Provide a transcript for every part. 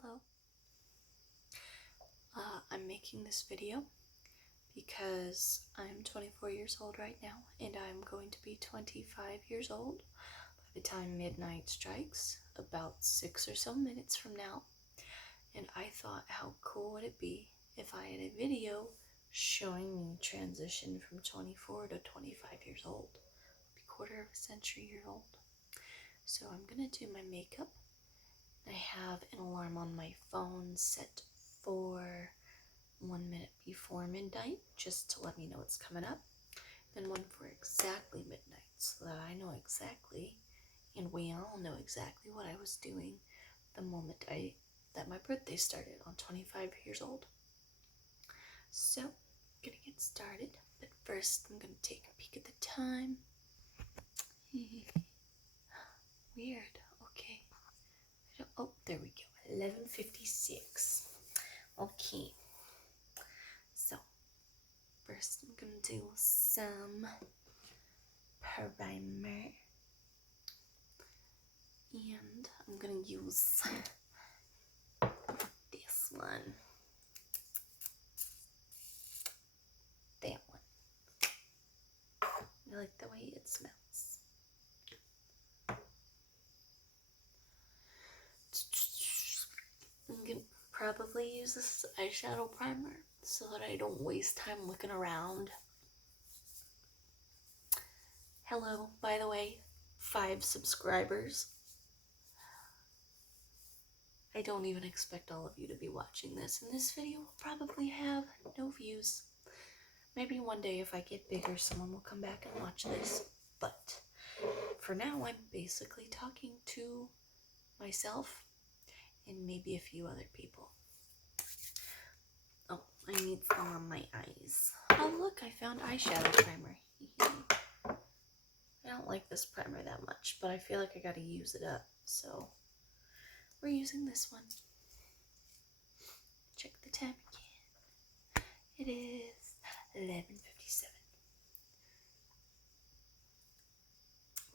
Hello. I'm making this video because I'm 24 years old right now and I'm going to be 25 years old by the time midnight strikes, about 6 or so minutes from now. And I thought, how cool would it be if I had a video showing me transition from 24 to 25 years old, a quarter of a century year old. So I'm gonna do my makeup. I have an alarm on my phone set for 1 minute before midnight, just to let me know it's coming up. Then one for exactly midnight, so that I know exactly, and we all know exactly what I was doing the moment that my birthday started on 25 years old. So, I'm gonna get started, but first I'm gonna take a peek at the time. Weird. Okay. Oh, there we go. 11:56. Okay. So, first I'm gonna do some primer, and I'm gonna use this one, that one. I like the way it smells. I'm gonna probably use this eyeshadow primer so that I don't waste time looking around. Hello, by the way, 5 subscribers. I don't even expect all of you to be watching this, and this video will probably have no views. Maybe one day if I get bigger, someone will come back and watch this. But for now, I'm basically talking to myself and maybe a few other people. Oh, I need some on my eyes. Oh look, I found eyeshadow primer. I don't like this primer that much, but I feel like I gotta use it up, so we're using this one. Check the time again. It is 11:57.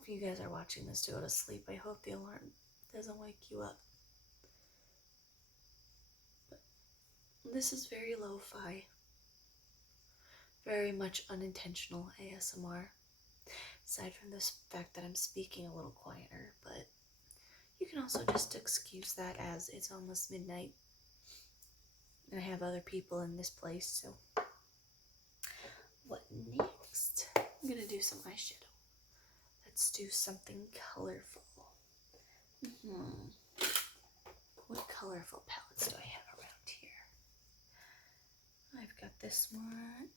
If you guys are watching this to go to sleep, I hope the alarm doesn't wake you up. But this is very lo-fi. Very much unintentional ASMR. Aside from the fact that I'm speaking a little quieter, but you can also just excuse that as it's almost midnight. And I have other people in this place, so. What next? I'm gonna do some eyeshadow. Let's do something colorful. What colorful palettes do I have around here? I've got this one.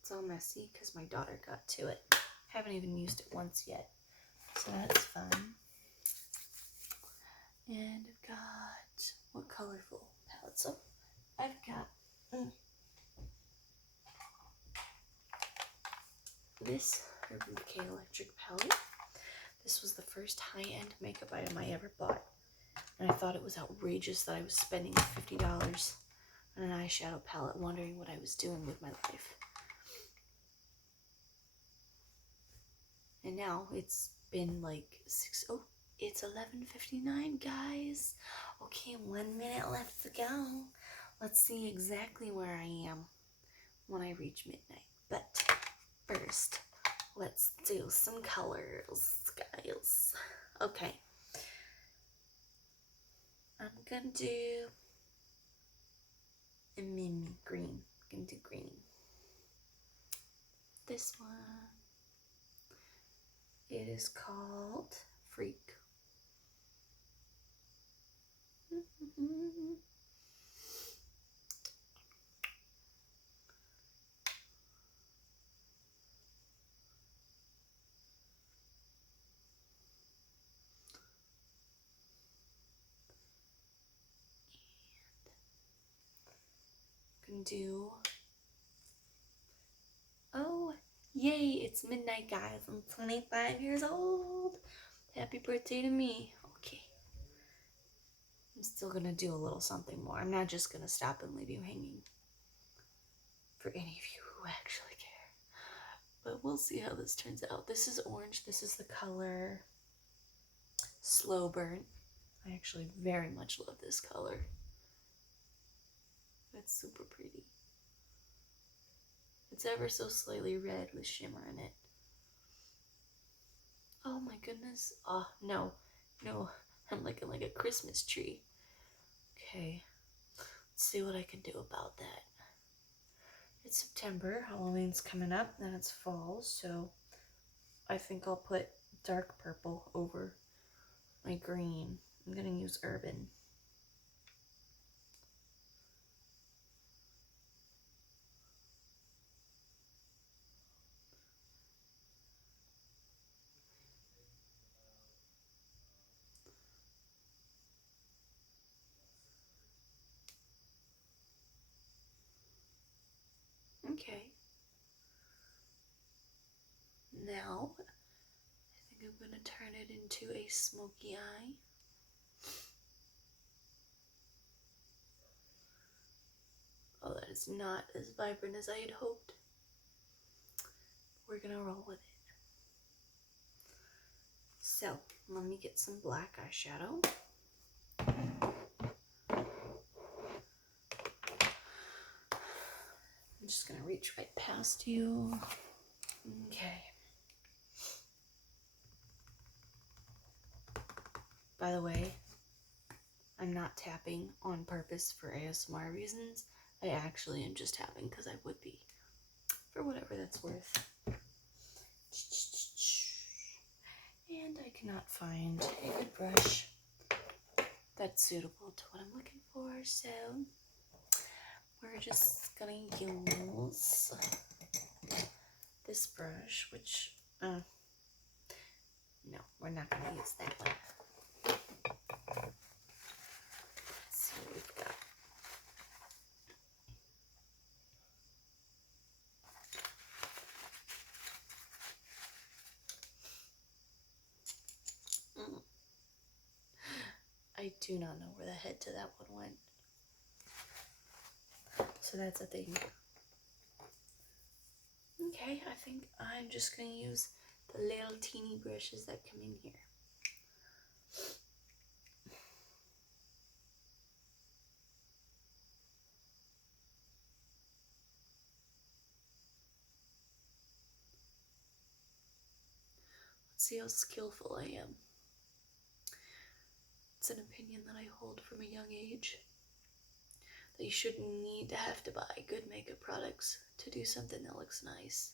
It's all messy because my daughter got to it. Haven't even used it once yet, so that's fun. And I've got, what colorful palettes? So I've got this Urban Decay Electric palette. This was the first high-end makeup item I ever bought, and I thought it was outrageous that I was spending $50 on an eyeshadow palette, wondering what I was doing with my life. And now it's been like it's 11:59, guys. Okay, 1 minute left to go. Let's see exactly where I am when I reach midnight. But first, let's do some colors, guys. Okay. I'm gonna do a mini green. I'm gonna do green. This one. It is called Freak. Can do. Oh, yay! It's midnight, guys. I'm 25 years old. Happy birthday to me. Okay. I'm still gonna do a little something more. I'm not just gonna stop and leave you hanging. For any of you who actually care. But we'll see how this turns out. This is orange. This is the color Slow Burn. I actually very much love this color. It's super pretty. It's ever so slightly red with shimmer in it. Oh my goodness. Oh, no. No, I'm looking like a Christmas tree. Okay, let's see what I can do about that. It's September, Halloween's coming up, then it's fall, so I think I'll put dark purple over my green. I'm gonna use Urban. Okay. Now, I think I'm gonna turn it into a smoky eye. Oh, that is not as vibrant as I had hoped. We're gonna roll with it. So, let me get some black eyeshadow. I'm just gonna reach right past you. Okay. By the way, I'm not tapping on purpose for ASMR reasons. I actually am just tapping because I would be. For whatever that's worth. And I cannot find a good brush that's suitable to what I'm looking for, so we're just gonna use this brush, which, no, we're not gonna use that one. Let's see what we've got. I do not know where the head to that one went. So that's a thing. Okay, I think I'm just gonna use the little teeny brushes that come in here. Let's see how skillful I am. It's an opinion that I hold from a young age, that you shouldn't need to have to buy good makeup products to do something that looks nice.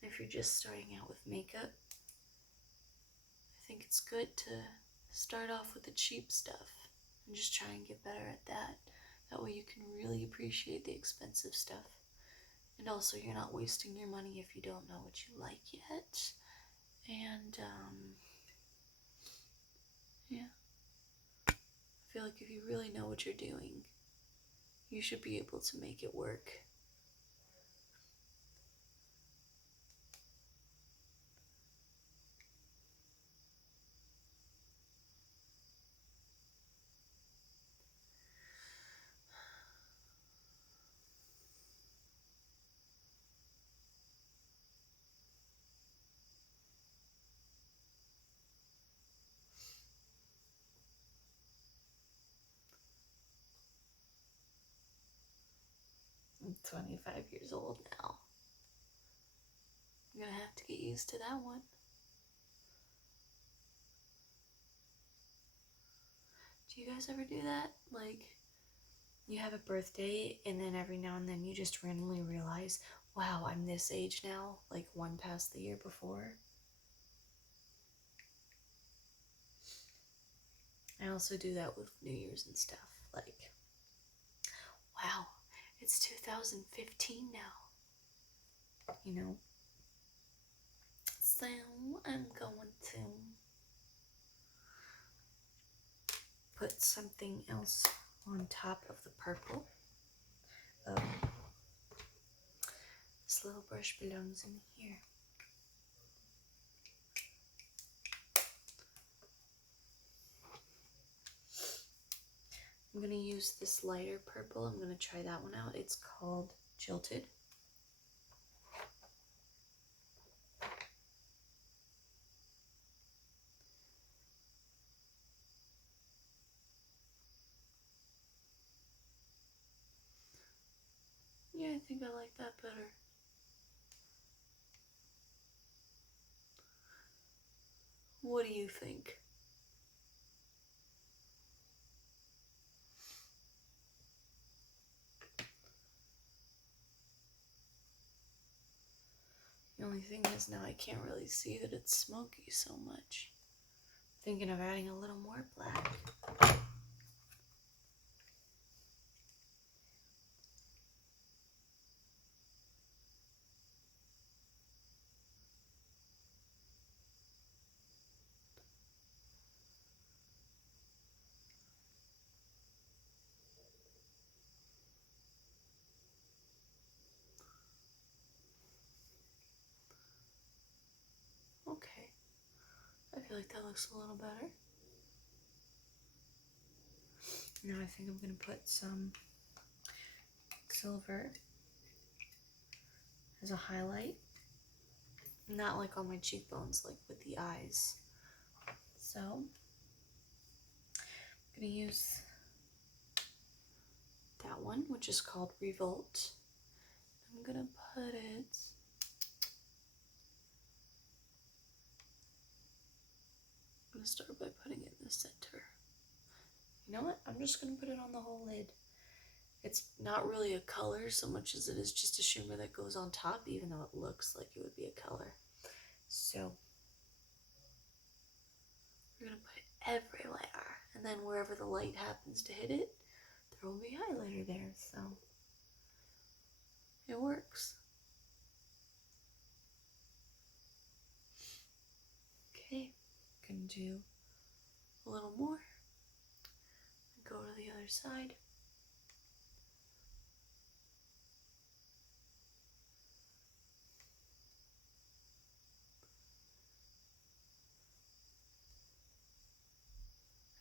If you're just starting out with makeup, I think it's good to start off with the cheap stuff and just try and get better at that. That way you can really appreciate the expensive stuff. And also you're not wasting your money if you don't know what you like yet. And, yeah. I feel like if you really know what you're doing, you should be able to make it work. I'm 25 years old now. I'm gonna have to get used to that one. Do you guys ever do that? Like, you have a birthday and then every now and then you just randomly realize, wow, I'm this age now, like one past the year before. I also do that with New Year's and stuff. Like, wow, it's 2015 now. You know? So, I'm going to put something else on top of the purple. This little brush belongs in here. I'm going to use this lighter purple. I'm going to try that one out. It's called Jilted. Yeah, I think I like that better. What do you think? The only thing is now I can't really see that it's smoky so much. Thinking of adding a little more black. Okay, I feel like that looks a little better. Now I think I'm going to put some silver as a highlight. Not like on my cheekbones, like with the eyes. So, I'm going to use that one, which is called Revolt. I'm going to put it I'm going to start by putting it in the center. You know what? I'm just going to put it on the whole lid. It's not really a color so much as it is just a shimmer that goes on top, even though it looks like it would be a color. So, we're going to put it everywhere. And then wherever the light happens to hit it, there will be highlighter there. So, it works. Okay, gonna do a little more. Go to the other side.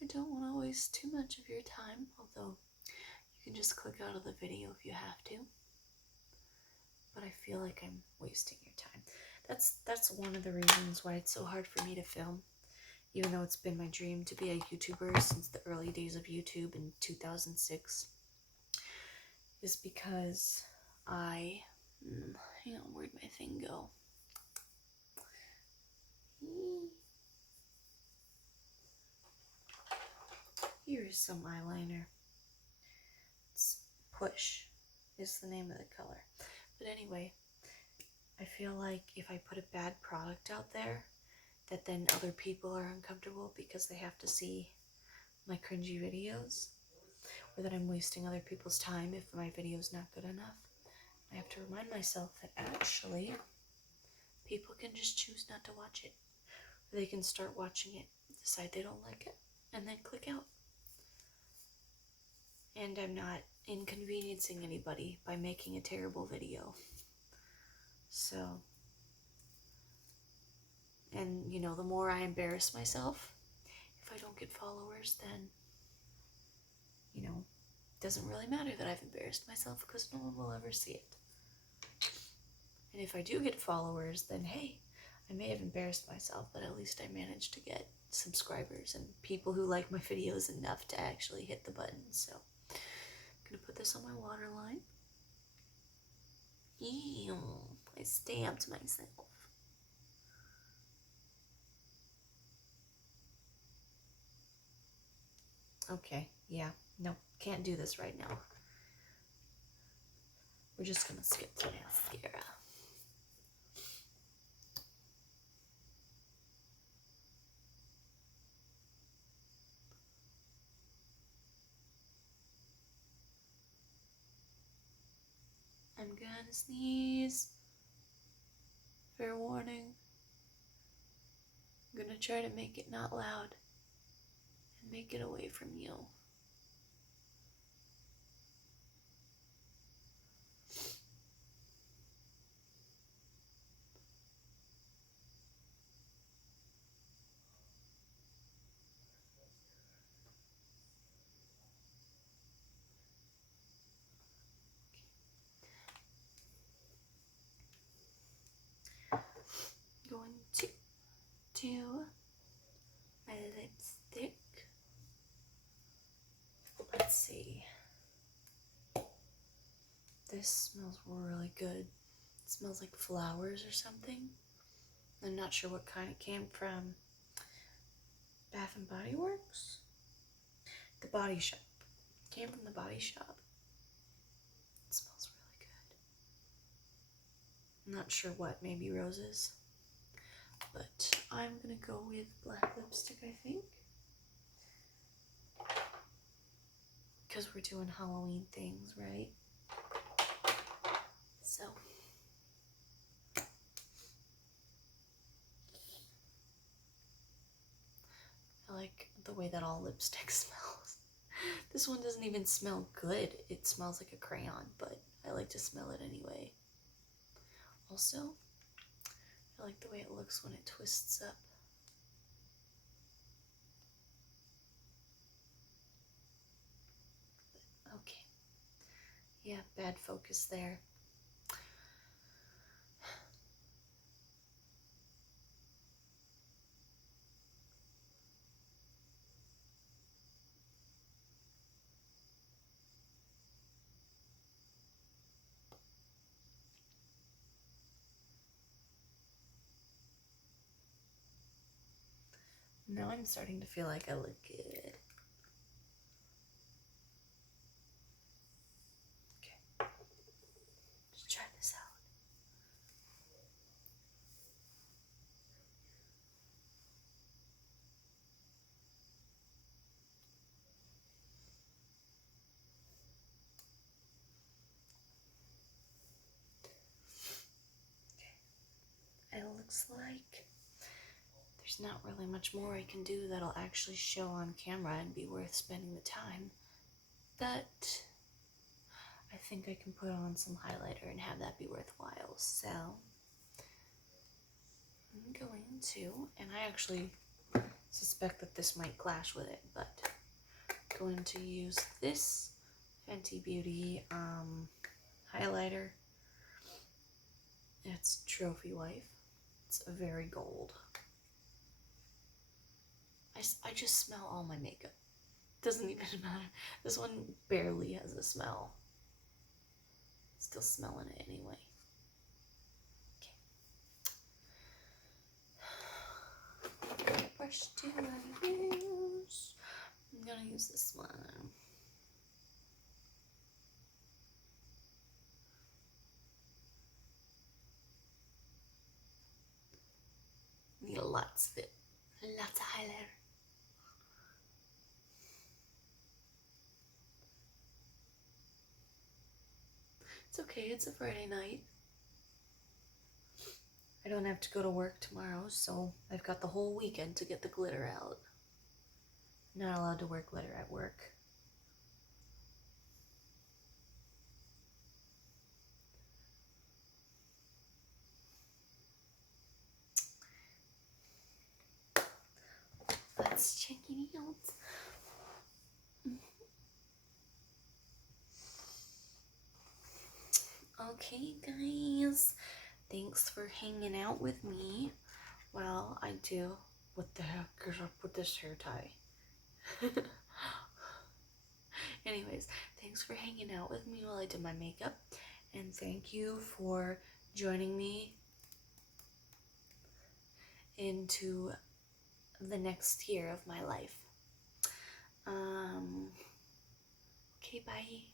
I don't want to waste too much of your time, although you can just click out of the video if you have to. But I feel like I'm wasting your time. That's one of the reasons why it's so hard for me to film, even though it's been my dream to be a YouTuber since the early days of YouTube in 2006, is because hang on, where'd my thing go? Here's some eyeliner. It's Push is the name of the color. But anyway, I feel like if I put a bad product out there, that then other people are uncomfortable because they have to see my cringy videos, or that I'm wasting other people's time if my video's not good enough. I have to remind myself that actually people can just choose not to watch it. Or they can start watching it, decide they don't like it, and then click out. And I'm not inconveniencing anybody by making a terrible video. So, and you know, the more I embarrass myself, if I don't get followers, then, you know, it doesn't really matter that I've embarrassed myself because no one will ever see it. And if I do get followers, then hey, I may have embarrassed myself, but at least I managed to get subscribers and people who like my videos enough to actually hit the button. So, I'm gonna put this on my waterline. Ew, I stabbed myself. Okay, yeah, no, can't do this right now. We're just gonna skip to mascara. I'm gonna sneeze. Fair warning. I'm gonna try to make it not loud and make it away from you. Going to do my lipstick. Let's see. This This smells really good. It smells like flowers or something. I'm not sure what kind. It came from Bath and Body Works? The Body Shop. It came from the Body Shop. It smells really good. I'm not sure what, maybe roses. But I'm gonna go with black lipstick, I think. Because we're doing Halloween things, right? So. I like the way that all lipstick smells. This one doesn't even smell good. It smells like a crayon, but I like to smell it anyway. Also, I like the way it looks when it twists up. Okay. Yeah, bad focus there. Now I'm starting to feel like I look good. Okay. Let's try this out. Okay. It looks like there's not really much more I can do that'll actually show on camera and be worth spending the time. But I think I can put on some highlighter and have that be worthwhile. So I'm going to, and I actually suspect that this might clash with it, but I'm going to use this Fenty Beauty highlighter. It's Trophy Wife. It's a very gold. I just smell all my makeup. Doesn't even matter. This one barely has a smell. Still smelling it anyway. Okay. What brush do I use? I'm gonna use this one. Need lots of it. Lots of highlighter. It's okay, it's a Friday night. I don't have to go to work tomorrow, so I've got the whole weekend to get the glitter out. I'm not allowed to wear glitter at work. Let's check it out. Okay, guys. Thanks for hanging out with me while I do. What the heck is up with this hair tie? Anyways, thanks for hanging out with me while I did my makeup. And thank you for joining me into the next year of my life. Okay, bye.